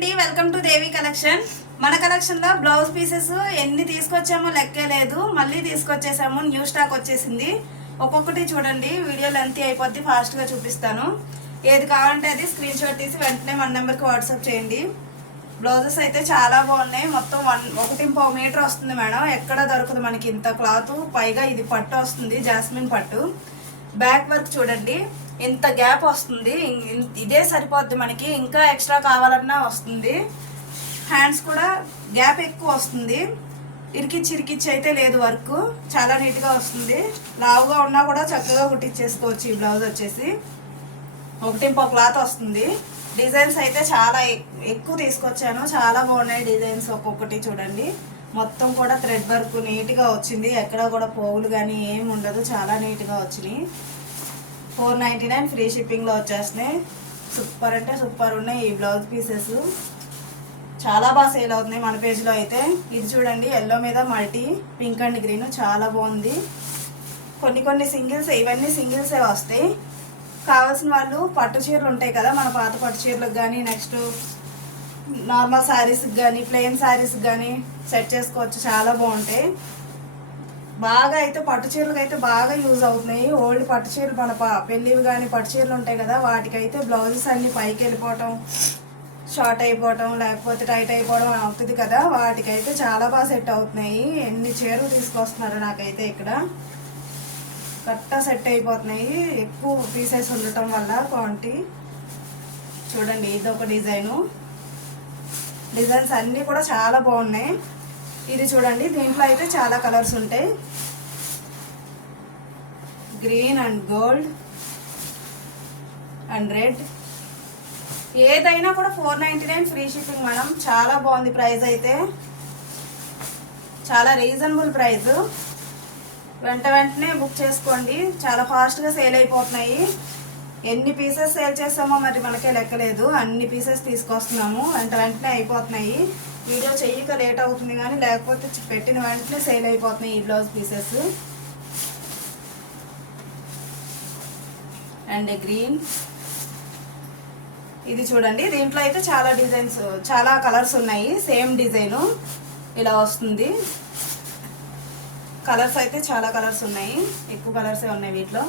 అండి, welcome to Devi collection. మన collection లో బ్లౌజ్ పీసెస్ ఎన్ని తీసుకొచ్చామో లెక్కే లేదు, మళ్ళీ తీసుకొచ్చేసాము. న్యూ స్టాక్ వచ్చేసింది. ఒక్కొక్కటి చూడండి, వీడియో లెంత్ అయిపోద్ది, ఫాస్ట్ గా చూపిస్తాను. ఏది కావాలంటే అది స్క్రీన్ షాట్ తీసి వెంటనే మన నెంబర్కి వాట్సాప్ చేయండి. బ్లౌజెస్ అయితే చాలా బాగున్నాయి. మొత్తం 1.5 మీటర్ వస్తుంది మేడం. ఎక్కడ దొరకదు మనకి ఇంత క్లాత్. పైగా ఇది పట్టు వస్తుంది, జాస్మిన్ పట్టు. బ్యాక్ వర్క్ చూడండి, ఇంత గ్యాప్ వస్తుంది. ఇదే సరిపోద్ది మనకి, ఇంకా ఎక్స్ట్రా కావాలన్నా వస్తుంది. హ్యాండ్స్ కూడా గ్యాప్ ఎక్కువ వస్తుంది. ఇరికిచ్చి అయితే లేదు, వర్క్ చాలా నీట్గా వస్తుంది. లావుగా ఉన్నా కూడా చక్కగా కుట్టించేసుకోవచ్చు. ఈ బ్లౌజ్ వచ్చేసి 1.5 క్లాత్ వస్తుంది. డిజైన్స్ అయితే చాలా ఎక్కువ తీసుకొచ్చాను, చాలా బాగున్నాయి డిజైన్స్. ఒక్కొక్కటి చూడండి, మొత్తం కూడా థ్రెడ్ వర్క్ నీట్గా వచ్చింది. ఎక్కడ కూడా పోగులు కానీ ఏమి ఉండదు, చాలా నీట్గా వచ్చినాయి. 499 ఫ్రీ షిప్పింగ్లో వచ్చేస్తున్నాయి. సూపర్ అంటే సూపర్ ఉన్నాయి ఈ బ్లౌజ్ పీసెస్. చాలా బాగా సేల్ అవుతున్నాయి మన పేజ్లో అయితే. ఇది చూడండి, ఎల్లో మీద మల్టీ పింక్ అండ్ గ్రీన్, చాలా బాగుంది. కొన్ని సింగిల్స్, ఇవన్నీ సింగిల్సే వస్తాయి. కావాల్సిన వాళ్ళు పట్టు చీరలు ఉంటాయి కదా, మన పాత పట్టు చీరలకు కానీ, నెక్స్ట్ నార్మల్ శారీస్కి కానీ, ప్లెయిన్ శారీస్కి కానీ సెట్ చేసుకోవచ్చు. చాలా బాగుంటాయి. బాగా అయితే పట్టు చీరలకు అయితే బాగా యూజ్ అవుతున్నాయి. ఓల్డ్ పట్టు చీరలు, మన పెళ్ళివి కానీ పట్టు చీరలు ఉంటాయి కదా, వాటికైతే బ్లౌజెస్ అన్నీ పైకి వెళ్ళిపోవటం, షార్ట్ అయిపోవటం, లేకపోతే టైట్ అయిపోవడం అవుతుంది కదా, వాటికైతే చాలా బాగా సెట్ అవుతున్నాయి. ఎన్ని చీరలు తీసుకొస్తున్నారు నాకైతే ఇక్కడ. కరెక్ట్గా సెట్ అయిపోతున్నాయి, ఎక్కువ పీసెస్ ఉండటం వల్ల. క్వాంటిటీ చూడండి, ఇదొక డిజైను. డిజైన్స్ అన్నీ కూడా చాలా బాగున్నాయి. ఇది చూడండి, దీంట్లో అయితే చాలా కలర్స్ ఉంటాయి. Green and gold and red, ఏదైనా కూడా 499 ఫ్రీ షిప్పింగ్ మేడం. చాలా బాగుంది ప్రైస్ అయితే, చాలా రీజనబుల్ ప్రైస్. వెంటనే బుక్ చేసుకోండి, చాలా ఫాస్ట్గా సేల్ అయిపోతున్నాయి. ఎన్ని పీసెస్ సేల్ చేస్తామో మరి మనకే లెక్కలేదు. అన్ని పీసెస్ తీసుకొస్తున్నాము, వెంటనే అయిపోతున్నాయి. వీడియో చెయ్యక లేట్ అవుతుంది కానీ, లేకపోతే పెట్టిన వెంటనే సేల్ అయిపోతున్నాయి ఈ బ్లౌజ్ పీసెస్. అండ్ గ్రీన్, ఇది చూడండి, దీంట్లో అయితే చాలా డిజైన్స్, చాలా కలర్స్ ఉన్నాయి. సేమ్ డిజైను ఇలా వస్తుంది. కలర్స్ అయితే చాలా కలర్స్ ఉన్నాయి, ఎక్కువ కలర్సే ఉన్నాయి వీటిలో.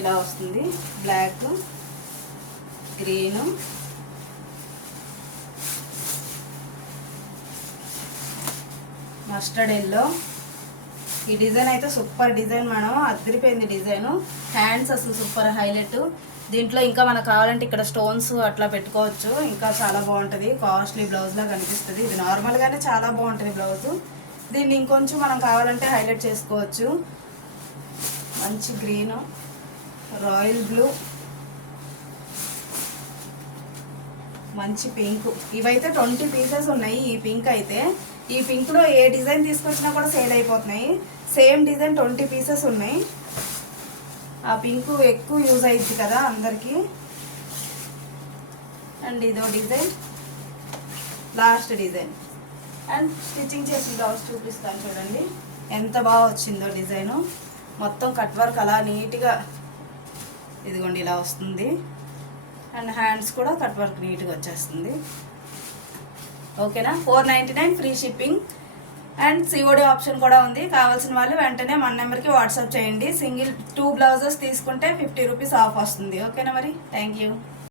ఇలా వస్తుంది, బ్లాక్, గ్రీను, మస్టర్డ్ ఎల్లో. ఈ డిజైన్ అయితే సూపర్ డిజైన్ మేడం, అదిరిపోయింది డిజైను. హ్యాండ్స్ అసలు సూపర్ హైలైట్. దీంట్లో ఇంకా మనకు కావాలంటే ఇక్కడ స్టోన్స్ అట్లా పెట్టుకోవచ్చు, ఇంకా చాలా బాగుంటుంది. కాస్ట్లీ బ్లౌజ్లా కనిపిస్తుంది. ఇది నార్మల్గానే చాలా బాగుంటుంది బ్లౌజు. దీన్ని ఇంకొంచెం మనం కావాలంటే హైలైట్ చేసుకోవచ్చు. మంచి గ్రీను, రాయల్ బ్లూ, మంచి పింక్. ఇవైతే 20 పీసెస్ ఉన్నాయి. ఈ పింక్ అయితే, ఈ పింక్లో ఏ డిజైన్ తీసుకొచ్చినా కూడా సేల్ అయిపోతున్నాయి. సేమ్ డిజైన్ 20 పీసెస్ ఉన్నాయి. ఆ పింక్ ఎక్కువ యూజ్ అయ్యింది కదా అందరికీ. అండ్ ఇదో design, last design. And stitching చేసిన బ్లౌజ్ చూపిస్తాను చూడండి, ఎంత బాగా వచ్చిందో డిజైను. మొత్తం కట్ వర్క్ అలా నీట్గా, ఇదిగోండి ఇలా వస్తుంది. అండ్ హ్యాండ్స్ కూడా కట్ వర్క్ నీట్గా వచ్చేస్తుంది. ఓకేనా, 499 free shipping and COD option కూడా ఉంది. కావాల్సిన వాళ్ళు వెంటనే మన నెంబర్కి వాట్సాప్ చేయండి. సింగిల్ 2 బ్లౌజెస్ తీసుకుంటే 50 రూపీస్ ఆఫ్ వస్తుంది. ఓకేనా మరి, థ్యాంక్ యూ.